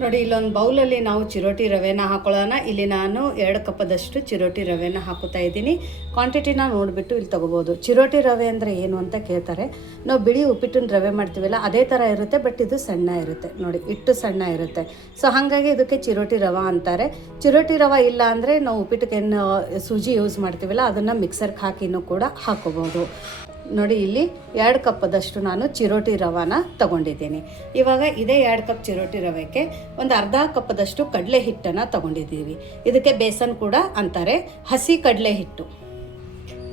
ನೋಡಿ ಇಲ್ಲೊಂದು ಬೌಲಲ್ಲಿ ನಾವು ಚಿರೋಟಿ ರವೆನ ಹಾಕೊಳ್ಳೋಣ. ಇಲ್ಲಿ ನಾನು 2 ಕಪ್ಪದಷ್ಟು ಚಿರೋಟಿ ರವೆನ ಹಾಕುತ್ತಾ ಇದ್ದೀನಿ. ಕ್ವಾಂಟಿಟಿನ ನೋಡಿಬಿಟ್ಟು ಇಲ್ಲಿ ತೊಗೋಬೋದು. ಚಿರೋಟಿ ರವೆ ಅಂದರೆ ಏನು ಅಂತ ಕೇಳ್ತಾರೆ. ನಾವು ಬಿಳಿ ಉಪ್ಪಿಟ್ಟಿನ ರವೆ ಮಾಡ್ತೀವಲ್ಲ ಅದೇ ಥರ ಇರುತ್ತೆ, ಬಟ್ ಇದು ಸಣ್ಣ ಇರುತ್ತೆ. ನೋಡಿ ಹಿಟ್ಟು ಸಣ್ಣ ಇರುತ್ತೆ. ಸೊ ಹಾಗಾಗಿ ಇದಕ್ಕೆ ಚಿರೋಟಿ ರವೆ ಅಂತಾರೆ. ಚಿರೋಟಿ ರವೆ ಇಲ್ಲ ಅಂದರೆ ನಾವು ಉಪ್ಪಿಟ್ಟಿಗೆ ಏನು ಸೂಜಿ ಯೂಸ್ ಮಾಡ್ತೀವಲ್ಲ ಅದನ್ನು ಮಿಕ್ಸರ್ಗೆ ಹಾಕಿನೂ ಕೂಡ ಹಾಕೋಬೋದು. ನೋಡಿ ಇಲ್ಲಿ 2 ಕಪ್ಪದಷ್ಟು ನಾನು ಚಿರೋಟಿ ರವಾನ ತಗೊಂಡಿದ್ದೀನಿ. ಇವಾಗ ಇದೇ 2 ಕಪ್ ಚಿರೋಟಿ ರವೆಗೆ ಒಂದು ಅರ್ಧ ಕಪ್ಪದಷ್ಟು ಕಡಲೆ ಹಿಟ್ಟನ್ನು ತಗೊಂಡಿದ್ದೀವಿ. ಇದಕ್ಕೆ ಬೇಸನ್ ಕೂಡ ಅಂತಾರೆ, ಹಸಿ ಕಡಲೆ ಹಿಟ್ಟು.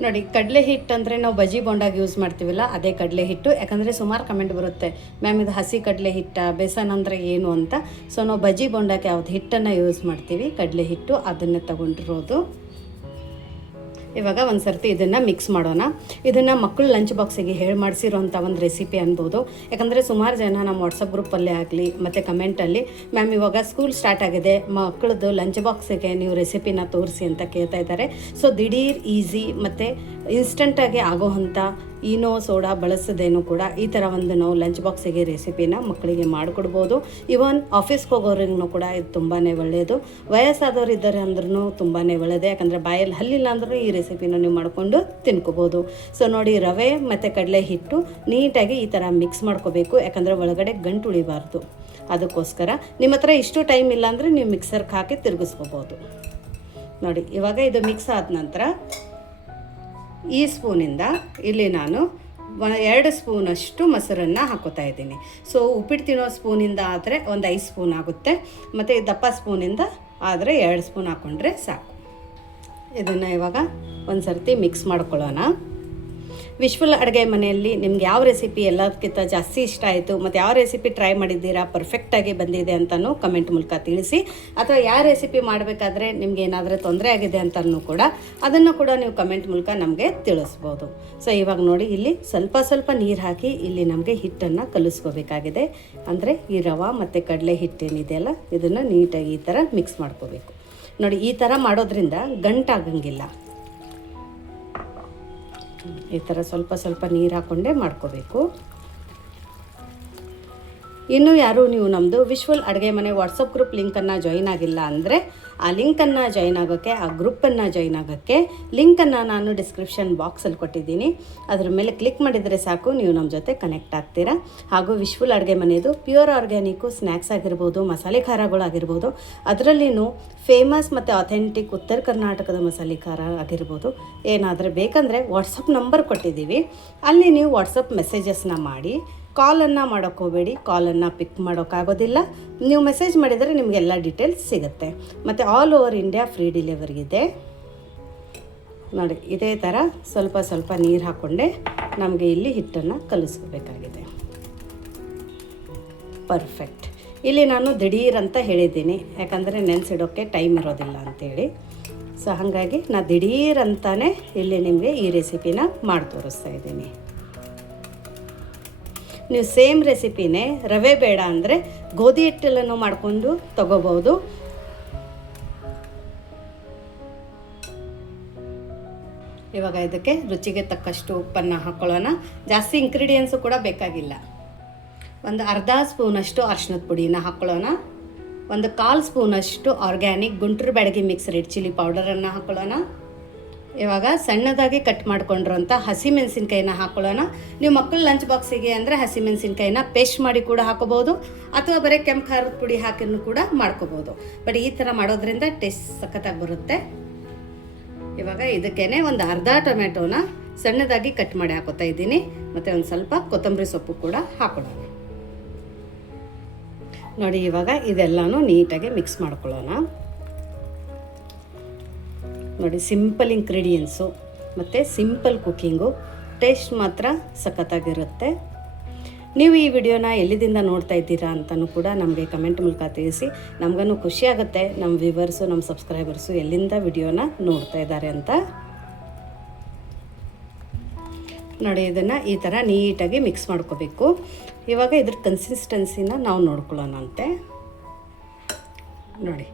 ನೋಡಿ ಕಡಲೆ ಹಿಟ್ಟು ಅಂದರೆ ನಾವು ಬಜ್ಜಿ ಬೋಂಡಾಗಿ ಯೂಸ್ ಮಾಡ್ತೀವಲ್ಲ ಅದೇ ಕಡಲೆ ಹಿಟ್ಟು. ಯಾಕಂದರೆ ಸುಮಾರು ಕಮೆಂಟ್ ಬರುತ್ತೆ, ಮ್ಯಾಮ್ ಇದು ಹಸಿ ಕಡಲೆ ಹಿಟ್ಟ, ಬೇಸನ್ ಅಂದರೆ ಏನು ಅಂತ. ಸೊ ನಾವು ಬಜ್ಜಿ ಬೋಂಡಾಗೆ ಯಾವ್ದು ಹಿಟ್ಟನ್ನು ಯೂಸ್ ಮಾಡ್ತೀವಿ ಕಡಲೆ ಹಿಟ್ಟು, ಅದನ್ನೇ ತಗೊಂಡಿರೋದು. ಇವಾಗ ಒಂದು ಸರ್ತಿ ಇದನ್ನು ಮಿಕ್ಸ್ ಮಾಡೋಣ. ಇದನ್ನು ಮಕ್ಕಳು ಲಂಚ್ ಬಾಕ್ಸಿಗೆ ಹೇಳಿ ಮಾಡಿಸಿರೋಂಥ ಒಂದು ರೆಸಿಪಿ ಅನ್ಬೋದು. ಯಾಕಂದರೆ ಸುಮಾರು ಜನ ನಮ್ಮ ವಾಟ್ಸಪ್ ಗ್ರೂಪಲ್ಲೇ ಆಗಲಿ ಮತ್ತು ಕಮೆಂಟಲ್ಲಿ, ಮ್ಯಾಮ್ ಇವಾಗ ಸ್ಕೂಲ್ ಸ್ಟಾರ್ಟ್ ಆಗಿದೆ, ಮಕ್ಕಳದ್ದು ಲಂಚ್ ಬಾಕ್ಸಿಗೆ ನೀವು ರೆಸಿಪಿನ ತೋರಿಸಿ ಅಂತ ಕೇಳ್ತಾ ಇದ್ದಾರೆ. ಸೊ ದಿಢೀರ್ ಈಸಿ ಮತ್ತು ಇನ್ಸ್ಟಂಟಾಗಿ ಆಗೋವಂಥ ಈನೋ ಸೋಡಾ ಬಳಸೋದೇನು ಕೂಡ ಈ ಥರ ಒಂದು ನಾವು ಲಂಚ್ ಬಾಕ್ಸಿಗೆ ರೆಸಿಪಿನ ಮಕ್ಕಳಿಗೆ ಮಾಡಿಕೊಡ್ಬೋದು. ಇವನ್ ಆಫೀಸ್ಗೆ ಹೋಗೋರಿಗೂ ಕೂಡ ಇದು ತುಂಬಾ ಒಳ್ಳೆಯದು. ವಯಸ್ಸಾದವ್ರು ಇದ್ದಾರೆ ಅಂದ್ರೂ ತುಂಬಾ ಒಳ್ಳೆಯದು. ಯಾಕಂದರೆ ಬಾಯಲ್ಲಿ ಹಲ್ಲಿಲ್ಲ ಅಂದ್ರೂ ಈ ರೆಸಿಪಿನ ನೀವು ಮಾಡಿಕೊಂಡು ತಿನ್ಕೋಬೋದು. ಸೊ ನೋಡಿ ರವೆ ಮತ್ತು ಕಡಲೆ ಹಿಟ್ಟು ನೀಟಾಗಿ ಈ ಥರ ಮಿಕ್ಸ್ ಮಾಡ್ಕೋಬೇಕು. ಯಾಕಂದರೆ ಒಳಗಡೆ ಗಂಟು ಉಳಿಬಾರ್ದು. ಅದಕ್ಕೋಸ್ಕರ ನಿಮ್ಮ ಹತ್ರ ಇಷ್ಟು ಟೈಮ್ ಇಲ್ಲ ಅಂದರೆ ನೀವು ಮಿಕ್ಸರ್ಗೆ ಹಾಕಿ ತಿರುಗಿಸ್ಕೋಬೋದು. ನೋಡಿ ಇವಾಗ ಇದು ಮಿಕ್ಸ್ ಆದ ನಂತರ ಈ ಸ್ಪೂನಿಂದ ಇಲ್ಲಿ ನಾನು 2 ಸ್ಪೂನಷ್ಟು ಮೊಸರನ್ನು ಹಾಕೋತಾ ಇದ್ದೀನಿ. ಸೊ ಉಪ್ಪಿಟ್ಟು ತಿನ್ನೋ ಸ್ಪೂನಿಂದ ಆದರೆ ಒಂದು 5 ಸ್ಪೂನ್ ಆಗುತ್ತೆ, ಮತ್ತು ದಪ್ಪ ಸ್ಪೂನಿಂದ ಆದರೆ 2 ಸ್ಪೂನ್ ಹಾಕ್ಕೊಂಡ್ರೆ ಸಾಕು. ಇದನ್ನು ಇವಾಗ ಒಂದು ಸರ್ತಿ ಮಿಕ್ಸ್ ಮಾಡ್ಕೊಳ್ಳೋಣ. ವಿಶ್ವಲ್ ಅಡುಗೆ ಮನೆಯಲ್ಲಿ ನಿಮ್ಗೆ ಯಾವ ರೆಸಿಪಿ ಎಲ್ಲದಕ್ಕಿಂತ ಜಾಸ್ತಿ ಇಷ್ಟ ಆಯಿತು ಮತ್ತು ಯಾವ ರೆಸಿಪಿ ಟ್ರೈ ಮಾಡಿದ್ದೀರಾ, ಪರ್ಫೆಕ್ಟಾಗಿ ಬಂದಿದೆ ಅಂತಲೂ ಕಮೆಂಟ್ ಮೂಲಕ ತಿಳಿಸಿ. ಅಥವಾ ಯಾವ ರೆಸಿಪಿ ಮಾಡಬೇಕಾದ್ರೆ ನಿಮ್ಗೆ ಏನಾದರೂ ತೊಂದರೆ ಆಗಿದೆ ಅಂತಲೂ ಕೂಡ ಅದನ್ನು ಕೂಡ ನೀವು ಕಮೆಂಟ್ ಮೂಲಕ ನಮಗೆ ತಿಳಿಸ್ಬೋದು. ಸೊ ಇವಾಗ ನೋಡಿ ಇಲ್ಲಿ ಸ್ವಲ್ಪ ನೀರು ಹಾಕಿ ಇಲ್ಲಿ ನಮಗೆ ಹಿಟ್ಟನ್ನು ಕಲಿಸ್ಕೋಬೇಕಾಗಿದೆ. ಅಂದರೆ ಈ ರವೆ ಮತ್ತು ಕಡಲೆ ಹಿಟ್ಟೇನಿದೆಯಲ್ಲ ಇದನ್ನು ನೀಟಾಗಿ ಈ ಥರ ಮಿಕ್ಸ್ ಮಾಡ್ಕೋಬೇಕು. ನೋಡಿ ಈ ಥರ ಮಾಡೋದ್ರಿಂದ ಗಂಟಾಗಂಗಿಲ್ಲ. ಈ ಥರ ಸ್ವಲ್ಪ ನೀರು ಹಾಕ್ಕೊಂಡೇ ಮಾಡ್ಕೋಬೇಕು. ಇನ್ನೂ ಯಾರು ನೀವು ನಮ್ಮದು ವಿಶ್ವಲ್ ಅಡುಗೆ ಮನೆ ವಾಟ್ಸಪ್ ಗ್ರೂಪ್ ಲಿಂಕನ್ನು ಜಾಯಿನ್ ಆಗಿಲ್ಲ ಅಂದರೆ ಆ ಲಿಂಕನ್ನು ಜಾಯಿನ್ ಆಗೋಕ್ಕೆ, ಆ ಗ್ರೂಪನ್ನು ಜಾಯಿನ್ ಆಗೋಕ್ಕೆ ಲಿಂಕನ್ನು ನಾನು ಡಿಸ್ಕ್ರಿಪ್ಷನ್ ಬಾಕ್ಸಲ್ಲಿ ಕೊಟ್ಟಿದ್ದೀನಿ. ಅದ್ರ ಮೇಲೆ ಕ್ಲಿಕ್ ಮಾಡಿದರೆ ಸಾಕು, ನೀವು ನಮ್ಮ ಜೊತೆ ಕನೆಕ್ಟ್ ಆಗ್ತೀರಾ. ಹಾಗೂ ವಿಶ್ವಲ್ ಅಡುಗೆ ಮನೆಯದು ಪ್ಯೂರ್ ಆರ್ಗ್ಯಾನಿಕ್ಕು ಸ್ನ್ಯಾಕ್ಸ್ ಆಗಿರ್ಬೋದು, ಮಸಾಲೆ ಖಾರಗಳಾಗಿರ್ಬೋದು, ಅದರಲ್ಲಿನೂ ಫೇಮಸ್ ಮತ್ತು ಅಥೆಂಟಿಕ್ ಉತ್ತರ ಕರ್ನಾಟಕದ ಮಸಾಲೆ ಖಾರ ಆಗಿರ್ಬೋದು, ಏನಾದರೂ ಬೇಕಂದರೆ ವಾಟ್ಸಪ್ ನಂಬರ್ ಕೊಟ್ಟಿದ್ದೀವಿ. ಅಲ್ಲಿ ನೀವು ವಾಟ್ಸಪ್ ಮೆಸೇಜಸ್ನ ಮಾಡಿ. ಕಾಲನ್ನು ಮಾಡೋಕ್ಕೆ ಹೋಗಬೇಡಿ, ಕಾಲನ್ನು ಪಿಕ್ ಮಾಡೋಕ್ಕಾಗೋದಿಲ್ಲ. ನೀವು ಮೆಸೇಜ್ ಮಾಡಿದರೆ ನಿಮಗೆಲ್ಲ ಡೀಟೇಲ್ಸ್ ಸಿಗುತ್ತೆ. ಮತ್ತು all over India free delivery ಇದೆ. ನೋಡಿ ಇದೇ ಥರ ಸ್ವಲ್ಪ ನೀರು ಹಾಕ್ಕೊಂಡೆ ನಮಗೆ ಇಲ್ಲಿ ಹಿಟ್ಟನ್ನು ಕಲಿಸ್ಕೋಬೇಕಾಗಿದೆ. ಪರ್ಫೆಕ್ಟ್. ಇಲ್ಲಿ ನಾನು ದಿಢೀರ್ ಅಂತ ಹೇಳಿದ್ದೀನಿ, ಯಾಕಂದರೆ ನೆನೆಸಿಡೋಕ್ಕೆ ಟೈಮ್ ಇರೋದಿಲ್ಲ ಅಂಥೇಳಿ. ಸೊ ಹಾಗಾಗಿ ನಾನು ದಿಢೀರ್ ಅಂತಾನೆ ಇಲ್ಲಿ ನಿಮಗೆ ಈ ರೆಸಿಪಿನ ಮಾಡಿ ತೋರಿಸ್ತಾ ಇದ್ದೀನಿ. ನೀವು ಸೇಮ್ ರೆಸಿಪಿನೇ ರವೆ ಬೇಡ ಅಂದರೆ ಗೋಧಿ ಹಿಟ್ಟಲ್ಲೂ ಮಾಡ್ಕೊಂಡು ತಗೋಬೋದು. ಇವಾಗ ಇದಕ್ಕೆ ರುಚಿಗೆ ತಕ್ಕಷ್ಟು ಉಪ್ಪನ್ನು ಹಾಕ್ಕೊಳ್ಳೋಣ. ಜಾಸ್ತಿ ಇಂಗ್ರೀಡಿಯೆಂಟ್ಸು ಕೂಡ ಬೇಕಾಗಿಲ್ಲ. ಒಂದು ಅರ್ಧ ಸ್ಪೂನಷ್ಟು ಅರಿಶಿನದ ಪುಡಿನ ಹಾಕ್ಕೊಳ್ಳೋಣ. ಒಂದು 1/4 ಸ್ಪೂನಷ್ಟು organic Guntur Byadgi mix red chilli ಪೌಡರನ್ನು ಹಾಕ್ಕೊಳ್ಳೋಣ. ಇವಾಗ ಸಣ್ಣದಾಗಿ ಕಟ್ ಮಾಡ್ಕೊಂಡಿರೋಂಥ ಹಸಿಮೆಣಸಿನ್ಕಾಯಿನ ಹಾಕ್ಕೊಳ್ಳೋಣ. ನೀವು ಮಕ್ಕಳು ಲಂಚ್ ಬಾಕ್ಸಿಗೆ ಅಂದರೆ ಹಸಿಮೆಣಸಿನ್ಕಾಯಿನ ಪೇಸ್ಟ್ ಮಾಡಿ ಕೂಡ ಹಾಕೋಬೋದು, ಅಥವಾ ಬರೀ ಕೆಂಪು ಖಾರದ ಪುಡಿ ಹಾಕಿನೂ ಕೂಡ ಮಾಡ್ಕೋಬೋದು. ಬಟ್ ಈ ಥರ ಮಾಡೋದ್ರಿಂದ ಟೇಸ್ಟ್ ಸಖತ್ತಾಗಿ ಬರುತ್ತೆ. ಇವಾಗ ಇದಕ್ಕೇ ಒಂದು ಅರ್ಧ ಟೊಮೆಟೊನ ಸಣ್ಣದಾಗಿ ಕಟ್ ಮಾಡಿ ಹಾಕೋತಾ ಇದ್ದೀನಿ. ಮತ್ತು ಒಂದು ಸ್ವಲ್ಪ ಕೊತ್ತಂಬರಿ ಸೊಪ್ಪು ಕೂಡ ಹಾಕೊಳ್ಳೋಣ. ನೋಡಿ ಇವಾಗ ಇದೆಲ್ಲನೂ ನೀಟಾಗಿ ಮಿಕ್ಸ್ ಮಾಡ್ಕೊಳ್ಳೋಣ. ನೋಡಿ ಸಿಂಪಲ್ ಇಂಗ್ರೀಡಿಯೆಂಟ್ಸು ಮತ್ತು ಸಿಂಪಲ್ ಕುಕ್ಕಿಂಗು, ಟೇಸ್ಟ್ ಮಾತ್ರ ಸಖತ್ತಾಗಿರುತ್ತೆ. ನೀವು ಈ ವಿಡಿಯೋನ ಎಲ್ಲಿಂದ ನೋಡ್ತಾ ಇದ್ದೀರಾ ಅಂತಲೂ ಕೂಡ ನಮಗೆ ಕಮೆಂಟ್ ಮೂಲಕ ತಿಳಿಸಿ. ನಮಗೂ ಖುಷಿ ಆಗುತ್ತೆ ನಮ್ಮ ವ್ಯೂವರ್ಸು, ನಮ್ಮ ಸಬ್ಸ್ಕ್ರೈಬರ್ಸು ಎಲ್ಲಿಂದ ವಿಡಿಯೋನ ನೋಡ್ತಾ ಇದ್ದಾರೆ ಅಂತ. ನೋಡಿ ಇದನ್ನು ಈ ಥರ ನೀಟಾಗಿ ಮಿಕ್ಸ್ ಮಾಡ್ಕೋಬೇಕು. ಇವಾಗ ಇದ್ರ ಕನ್ಸಿಸ್ಟೆನ್ಸಿನ ನಾವು ನೋಡ್ಕೊಳ್ಳೋಣಂತೆ. ನೋಡಿ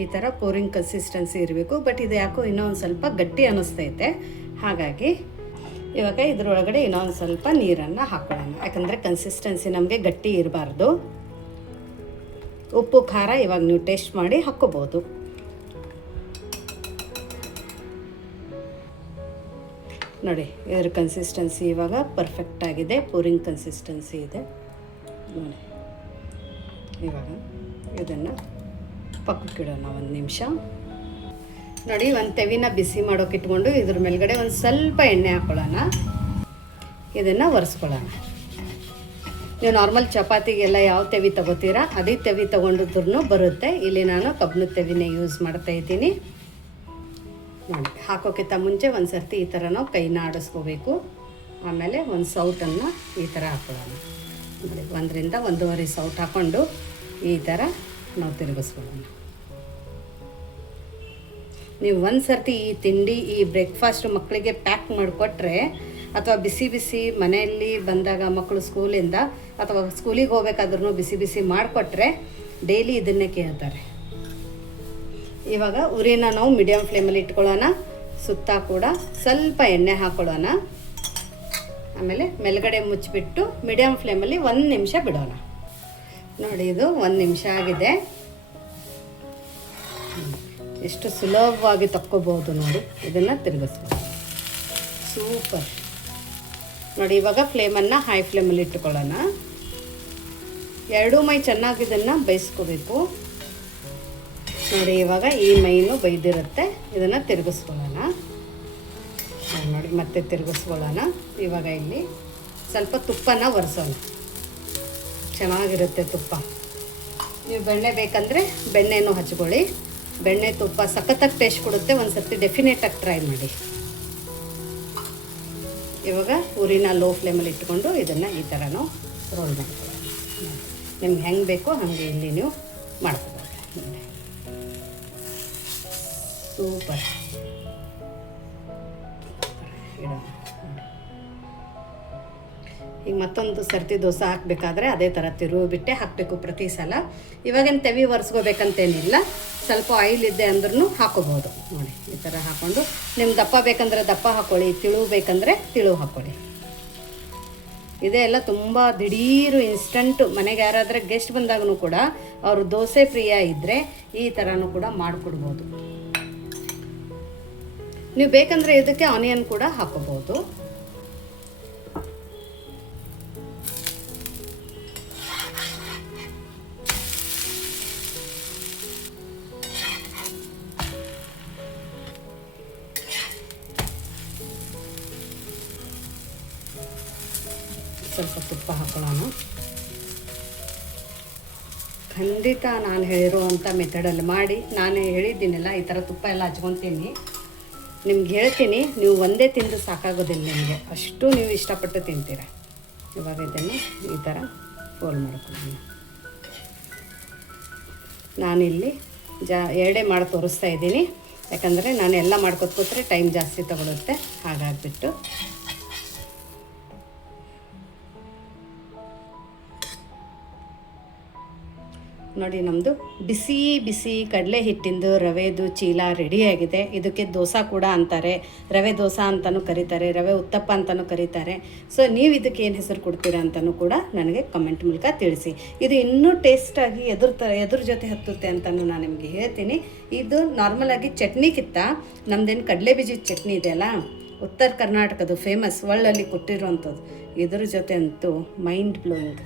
ಈ ಥರ ಪೋರಿಂಗ್ ಕನ್ಸಿಸ್ಟೆನ್ಸಿ ಇರಬೇಕು. ಬಟ್ ಇದು ಯಾಕೋ ಇನ್ನೂ ಒಂದು ಸ್ವಲ್ಪ ಗಟ್ಟಿ ಅನ್ನಿಸ್ತೈತೆ. ಹಾಗಾಗಿ ಇವಾಗ ಇದರೊಳಗಡೆ ಇನ್ನೊಂದು ಸ್ವಲ್ಪ ನೀರನ್ನು ಹಾಕೊಳ್ಳೋಣ. ಯಾಕಂದರೆ ಕನ್ಸಿಸ್ಟೆನ್ಸಿ ನಮಗೆ ಗಟ್ಟಿ ಇರಬಾರ್ದು. ಉಪ್ಪು ಖಾರ ಇವಾಗ ನೀವು ಟೇಸ್ಟ್ ಮಾಡಿ ಹಾಕ್ಕೋಬೋದು. ನೋಡಿ ಇದರ ಕನ್ಸಿಸ್ಟೆನ್ಸಿ ಇವಾಗ ಪರ್ಫೆಕ್ಟಾಗಿದೆ, ಪೂರಿಂಗ್ ಕನ್ಸಿಸ್ಟೆನ್ಸಿ ಇದೆ ನೋಡಿ. ಇವಾಗ ಇದನ್ನು ಪಕ್ಕಕ್ಕಿಡೋಣ ಒಂದು ನಿಮಿಷ. ನೋಡಿ ಒಂದು ತೆವಿನ ಬಿಸಿ ಮಾಡೋಕೆ ಇಟ್ಕೊಂಡು ಇದ್ರ ಮೇಲ್ಗಡೆ ಒಂದು ಸ್ವಲ್ಪ ಎಣ್ಣೆ ಹಾಕ್ಕೊಳ್ಳೋಣ. ಇದನ್ನು ಒರೆಸ್ಕೊಳ್ಳೋಣ. ನೀವು ನಾರ್ಮಲ್ ಚಪಾತಿಗೆಲ್ಲ ಯಾವ ತೆವಿ ತೊಗೋತೀರಾ ಅದೇ ತೆವಿ ತೊಗೊಂಡಿದ್ರೂ ಬರುತ್ತೆ. ಇಲ್ಲಿ ನಾನು ಕಬ್ಬಿಣದ ತೆವಿನೇ ಯೂಸ್ ಮಾಡ್ತಾ ಇದ್ದೀನಿ ನೋಡಿ. ಹಾಕೋಕ್ಕಿಂತ ಮುಂಚೆ ಒಂದು ಸರ್ತಿ ಈ ಥರ ನಾವು ಕೈನ ಆಡಿಸ್ಕೋಬೇಕು. ಆಮೇಲೆ ಒಂದು ಸೌಟನ್ನು ಈ ಥರ ಹಾಕೊಳ್ಳೋಣ ನೋಡಿ. 1 ರಿಂದ 1.5 ಸೌಟ್ ಹಾಕ್ಕೊಂಡು ಈ ಥರ ನಾವು ತಿರುಗಿಸ್ಕೊಳ್ಳೋಣ. ನೀವು ಒಂದು ಸರ್ತಿ ಈ ತಿಂಡಿ ಈ ಬ್ರೇಕ್ಫಾಸ್ಟ್ ಮಕ್ಕಳಿಗೆ ಪ್ಯಾಕ್ ಮಾಡಿಕೊಟ್ರೆ ಅಥವಾ ಬಿಸಿ ಬಿಸಿ ಮನೆಯಲ್ಲಿ ಬಂದಾಗ ಮಕ್ಕಳು ಸ್ಕೂಲಿಂದ ಅಥವಾ ಸ್ಕೂಲಿಗೆ ಹೋಗ್ಬೇಕಾದ್ರೂ ಬಿಸಿ ಬಿಸಿ ಮಾಡಿಕೊಟ್ರೆ ಡೈಲಿ ಇದನ್ನೇ ಕೇಳ್ತಾರೆ. ಇವಾಗ ಉರಿನ ನಾವು ಮೀಡಿಯಮ್ ಫ್ಲೇಮಲ್ಲಿ ಇಟ್ಕೊಳ್ಳೋಣ. ಸುತ್ತ ಕೂಡ ಸ್ವಲ್ಪ ಎಣ್ಣೆ ಹಾಕ್ಕೊಳ್ಳೋಣ. ಆಮೇಲೆ ಮೇಲ್ಗಡೆ ಮುಚ್ಚಿಬಿಟ್ಟು ಮೀಡಿಯಮ್ ಫ್ಲೇಮಲ್ಲಿ 1 ನಿಮಿಷ ಬಿಡೋಣ. ನೋಡಿ ಇದು 1 ನಿಮಿಷ ಆಗಿದೆ. ಎಷ್ಟು ಸುಲಭವಾಗಿ ತಕ್ಕೋಬಹುದು ನೋಡಿ. ಇದನ್ನು ತಿರುಗಿಸ್ಬೋದು. ಸೂಪರ್ ನೋಡಿ. ಇವಾಗ ಫ್ಲೇಮನ್ನು ಹೈ ಫ್ಲೇಮಲ್ಲಿ ಇಟ್ಕೊಳ್ಳೋಣ. 2 ಮೈ ಚೆನ್ನಾಗಿ ಇದನ್ನು ಬೇಯಿಸ್ಕೋಬೇಕು ನೋಡಿ. ಇವಾಗ ಈ ಮೈನು ಬೈದಿರುತ್ತೆ. ಇದನ್ನು ತಿರುಗಿಸ್ಕೊಳ್ಳೋಣ ನೋಡಿ. ಮತ್ತೆ ತಿರುಗಿಸ್ಕೊಳ್ಳೋಣ. ಇವಾಗ ಇಲ್ಲಿ ಸ್ವಲ್ಪ ತುಪ್ಪನ ಒರೆಸೋಣ. ಚೆನ್ನಾಗಿರುತ್ತೆ ತುಪ್ಪ. ನೀವು ಬೆಣ್ಣೆ ಬೇಕಂದರೆ ಬೆಣ್ಣೆನೂ ಹಚ್ಕೊಳ್ಳಿ. ಬೆಣ್ಣೆ ತುಪ್ಪ ಸಖತ್ತಾಗಿ ಟೇಸ್ಟ್ ಕೊಡುತ್ತೆ. ಒಂದು ಸರ್ತಿ ಡೆಫಿನೆಟಾಗಿ ಟ್ರೈ ಮಾಡಿ. ಇವಾಗ ಉರಿನ ಲೋ ಫ್ಲೇಮಲ್ಲಿ ಇಟ್ಕೊಂಡು ಇದನ್ನು ಈ ಥರ ನಾವು ರೋಲ್ ಮಾಡ್ಕೊಳ್ಳೋಣ. ನಿಮ್ಗೆ ಹೆಂಗೆ ಬೇಕೋ ಹಾಗೆ ಇಲ್ಲಿ ನೀವು ಮಾಡ್ಕೋಬೋದು. ಸೂಪರ್ ಇಡೋಣ. ಈಗ ಮತ್ತೊಂದು ಸರ್ತಿ ದೋಸೆ ಹಾಕಬೇಕಾದ್ರೆ ಅದೇ ಥರ ತಿರುವು ಬಿಟ್ಟೆ ಹಾಕಬೇಕು ಪ್ರತಿ ಸಲ. ಇವಾಗೇನು ತೆವಿ ಒರೆಸ್ಕೋಬೇಕಂತೇನಿಲ್ಲ. ಸ್ವಲ್ಪ ಆಯಿಲ್ ಇದೆ ಅಂದ್ರೂ ಹಾಕೋಬೋದು ನೋಡಿ. ಈ ಥರ ಹಾಕ್ಕೊಂಡು ನಿಮ್ಗೆ ದಪ್ಪ ಬೇಕಂದರೆ ದಪ್ಪ ಹಾಕ್ಕೊಳ್ಳಿ, ತಿಳು ಬೇಕಂದರೆ ತಿಳು ಹಾಕ್ಕೊಳ್ಳಿ. ಇದೇ ಎಲ್ಲ ತುಂಬ ದಿಢೀರು ಇನ್ಸ್ಟಂಟು. ಮನೆಗೆ ಯಾರಾದರೆ ಗೆಸ್ಟ್ ಬಂದಾಗೂ ಕೂಡ ಅವರು ದೋಸೆ ಪ್ರಿಯ ಇದ್ದರೆ ಈ ಥರನೂ ಕೂಡ ಮಾಡಿಕೊಡ್ಬೋದು. ನೀವು ಬೇಕಂದರೆ ಇದಕ್ಕೆ ಆನಿಯನ್ ಕೂಡ ಹಾಕೋಬೋದು. ಸ್ವಲ್ಪ ತುಪ್ಪ ಹಾಕೊಳ್ಳೋಣ. ಖಂಡಿತ ನಾನು ಹೇಳಿರುವಂಥ ಮೆಥಡಲ್ಲಿ ಮಾಡಿ. ನಾನು ಹೇಳಿದ್ದೀನಲ್ಲ ಈ ಥರ ತುಪ್ಪ ಎಲ್ಲ ಹಚ್ಕೊತೀನಿ. ನಿಮ್ಗೆ ಹೇಳ್ತೀನಿ, ನೀವು ಒಂದೇ ತಿಂದು ಸಾಕಾಗೋದಿಲ್ಲ ನಿಮಗೆ. ಅಷ್ಟು ನೀವು ಇಷ್ಟಪಟ್ಟು ತಿಂತೀರ. ಇವಾಗ ಇದನ್ನು ಈ ಥರ ಫೋಲ್ ಮಾಡ್ಕೊಳ್ಳೋಣ. ನಾನಿಲ್ಲಿ ಎರಡೇ ಮಾಡಿ ತೋರಿಸ್ತಾ ಇದ್ದೀನಿ. ಯಾಕಂದರೆ ನಾನು ಎಲ್ಲ ಮಾಡ್ಕೊತ್ಕೋತ್ರೆ ಟೈಮ್ ಜಾಸ್ತಿ ತಗೊಳುತ್ತೆ. ಹಾಗಾಗಿಬಿಟ್ಟು ನೋಡಿ ನಮ್ಮದು ಬಿಸಿ ಬಿಸಿ ಕಡಲೆ ಹಿಟ್ಟಿಂದು ರವೆದು ಚೀಲ ರೆಡಿಯಾಗಿದೆ. ಇದಕ್ಕೆ ದೋಸೆ ಕೂಡ ಅಂತಾರೆ, ರವೆ ದೋಸೆ ಅಂತಲೂ ಕರೀತಾರೆ, ರವೆ ಉತ್ತಪ್ಪ ಅಂತಲೂ ಕರೀತಾರೆ. ಸೊ ನೀವು ಇದಕ್ಕೆ ಏನು ಹೆಸರು ಕೊಡ್ತೀರಾ ಅಂತಲೂ ಕೂಡ ನನಗೆ ಕಮೆಂಟ್ ಮೂಲಕ ತಿಳಿಸಿ. ಇದು ಇನ್ನೂ ಟೇಸ್ಟಾಗಿ ಎದುರು ಜೊತೆ ಹತ್ತುತ್ತೆ ಅಂತಲೂ ನಾನು ನಿಮಗೆ ಹೇಳ್ತೀನಿ. ಇದು ನಾರ್ಮಲಾಗಿ ಚಟ್ನಿಗಿಂತ ನಮ್ಮದೇನು ಕಡಲೆ ಬೀಜದ ಚಟ್ನಿ ಇದೆಯಲ್ಲ, ಉತ್ತರ ಕರ್ನಾಟಕದ ಫೇಮಸ್, ಒಳ್ಳಲ್ಲಿ ಕೊಟ್ಟಿರುವಂಥದ್ದು, ಇದ್ರ ಜೊತೆ ಅಂತೂ ಮೈಂಡ್ ಬ್ಲೋಯಿಂಗ್.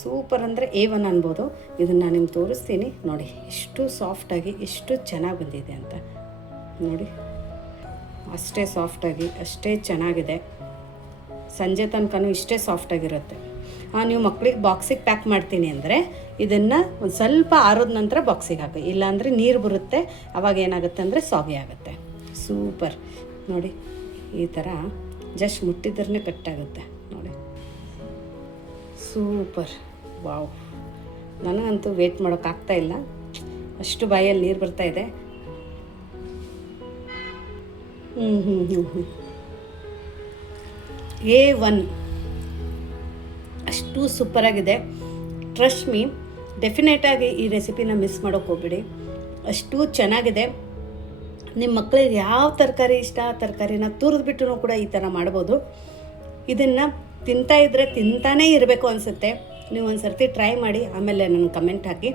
ಸೂಪರ್ ಅಂದರೆ A1 ಅನ್ಬೋದು. ಇದನ್ನು ನಾನು ನಿಮ್ಗೆ ತೋರಿಸ್ತೀನಿ ನೋಡಿ. ಎಷ್ಟು ಸಾಫ್ಟಾಗಿ ಎಷ್ಟು ಚೆನ್ನಾಗಿ ಬಂದಿದೆ ಅಂತ ನೋಡಿ. ಅಷ್ಟೇ ಸಾಫ್ಟಾಗಿ ಅಷ್ಟೇ ಚೆನ್ನಾಗಿದೆ. ಸಂಜೆ ತನಕನೂ ಇಷ್ಟೇ ಸಾಫ್ಟಾಗಿರುತ್ತೆ. ನೀವು ಮಕ್ಳಿಗೆ ಬಾಕ್ಸಿಗೆ ಪ್ಯಾಕ್ ಮಾಡ್ತೀನಿ ಅಂದರೆ ಇದನ್ನು ಒಂದು ಸ್ವಲ್ಪ ಆರೋದ ನಂತರ ಬಾಕ್ಸಿಗೆ ಹಾಕಿ. ಇಲ್ಲಾಂದರೆ ನೀರು ಬರುತ್ತೆ. ಅವಾಗ ಏನಾಗುತ್ತೆ ಅಂದರೆ ಸಾಗಿ ಆಗುತ್ತೆ. ಸೂಪರ್ ನೋಡಿ. ಈ ಥರ ಜಸ್ಟ್ ಮುಟ್ಟಿದ್ರೇ ಕಟ್ಟಾಗುತ್ತೆ ನೋಡಿ. ಸೂಪರ್. ವಾವ್, ನನಗಂತೂ ವೇಟ್ ಮಾಡೋಕ್ಕಾಗ್ತಾಯಿಲ್ಲ, ಅಷ್ಟು ಬಾಯಲ್ಲಿ ನೀರು ಬರ್ತಾಯಿದೆ. A1 ಅಷ್ಟು ಸೂಪರಾಗಿದೆ. ಟ್ರಸ್ಟ್ ಮೀ, ಡೆಫಿನೆಟಾಗಿ ಈ ರೆಸಿಪಿನ ಮಿಸ್ ಮಾಡೋಕ್ಕೆ ಹೋಗ್ಬೇಡಿ. ಅಷ್ಟು ಚೆನ್ನಾಗಿದೆ. ನಿಮ್ಮ ಮಕ್ಕಳಿಗೆ ಯಾವ ತರಕಾರಿ ಇಷ್ಟ ಆ ತರಕಾರಿನ ತುರಿದ್ಬಿಟ್ಟು ಕೂಡ ಈ ಥರ ಮಾಡ್ಬೋದು. ಇದನ್ನು ತಿಂತಾಯಿದ್ರೆ ತಿಂತಾನೇ ಇರಬೇಕು ಅನಿಸುತ್ತೆ. ನೀವು ಒಂದು ಸರ್ತಿ ಟ್ರೈ ಮಾಡಿ, ಆಮೇಲೆ ನನಗೆ ಕಮೆಂಟ್ ಹಾಕಿ.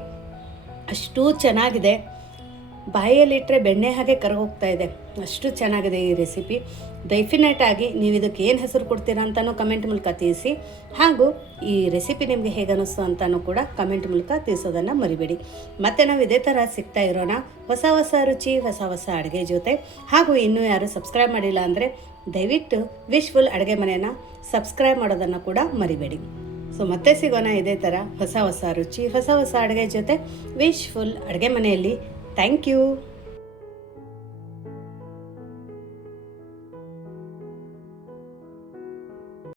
ಅಷ್ಟು ಚೆನ್ನಾಗಿದೆ, ಬಾಯಲ್ಲಿಟ್ಟರೆ ಬೆಣ್ಣೆ ಹಾಗೆ ಕರಗೋಗ್ತಾ ಇದೆ, ಅಷ್ಟು ಚೆನ್ನಾಗಿದೆ ಈ ರೆಸಿಪಿ. ಡೆಫಿನೆಟ್ ಆಗಿ ನೀವು ಇದಕ್ಕೆ ಏನು ಹೆಸರು ಕೊಡ್ತೀರಾ ಅಂತಲೂ ಕಮೆಂಟ್ ಮೂಲಕ ತಿಳಿಸಿ. ಹಾಗೂ ಈ ರೆಸಿಪಿ ನಿಮಗೆ ಹೇಗೆ ಅನ್ನಿಸ್ತು ಅಂತಲೂ ಕೂಡ ಕಮೆಂಟ್ ಮೂಲಕ ತಿಳಿಸೋದನ್ನು ಮರಿಬೇಡಿ. ಮತ್ತು ನಾವು ಇದೇ ಥರ ಸಿಗ್ತಾ ಇರೋಣ ಹೊಸ ಹೊಸ ರುಚಿ, ಹೊಸ ಹೊಸ ಅಡುಗೆ ಜೊತೆ. ಹಾಗೂ ಇನ್ನೂ ಯಾರು ಸಬ್ಸ್ಕ್ರೈಬ್ ಮಾಡಿಲ್ಲ ಅಂದರೆ ದಯವಿಟ್ಟು ವಿಶ್ಫುಲ್ ಅಡುಗೆ ಮನೆಯನ್ನು ಸಬ್ಸ್ಕ್ರೈಬ್ ಮಾಡೋದನ್ನು ಕೂಡ ಮರಿಬೇಡಿ. ಸೊ ಮತ್ತೆ ಸಿಗೋಣ ಇದೇ ಥರ ಹೊಸ ಹೊಸ ರುಚಿ, ಹೊಸ ಹೊಸ ಅಡುಗೆ ಜೊತೆ ವಿಶ್ಫುಲ್ ಅಡುಗೆ ಮನೆಯಲ್ಲಿ. Thank you.